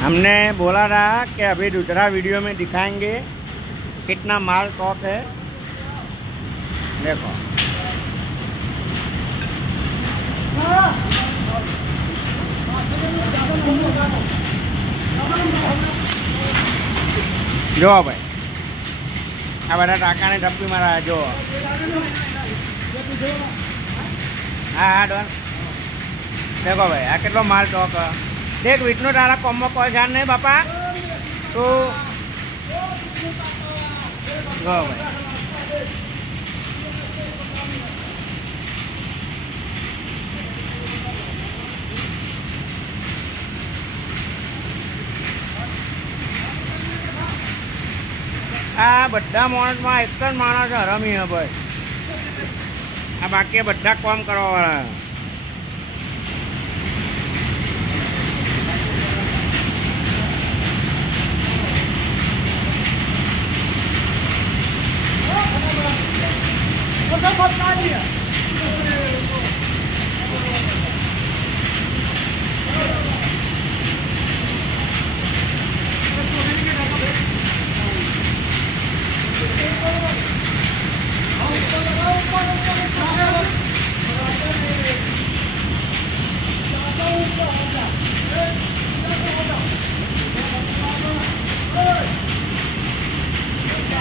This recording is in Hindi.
हमने बोला था कि अभी दूसरा वीडियो में दिखाएंगे कितना माल स्टॉक है। देखो जो भाई आ बड़ा टाका ने टप्पी मारा जो हाँ हाँ डन देखो भाई आ के माल स्टॉक देख विष्णु तारा कॉम्बो कोई ध्यान नहीं बापा तो जो भाई आ बड़ा माणस में एक ज माणस हरामी है भाई आ बाकी बड़ा काम करवा वाला बहुत काट दिया।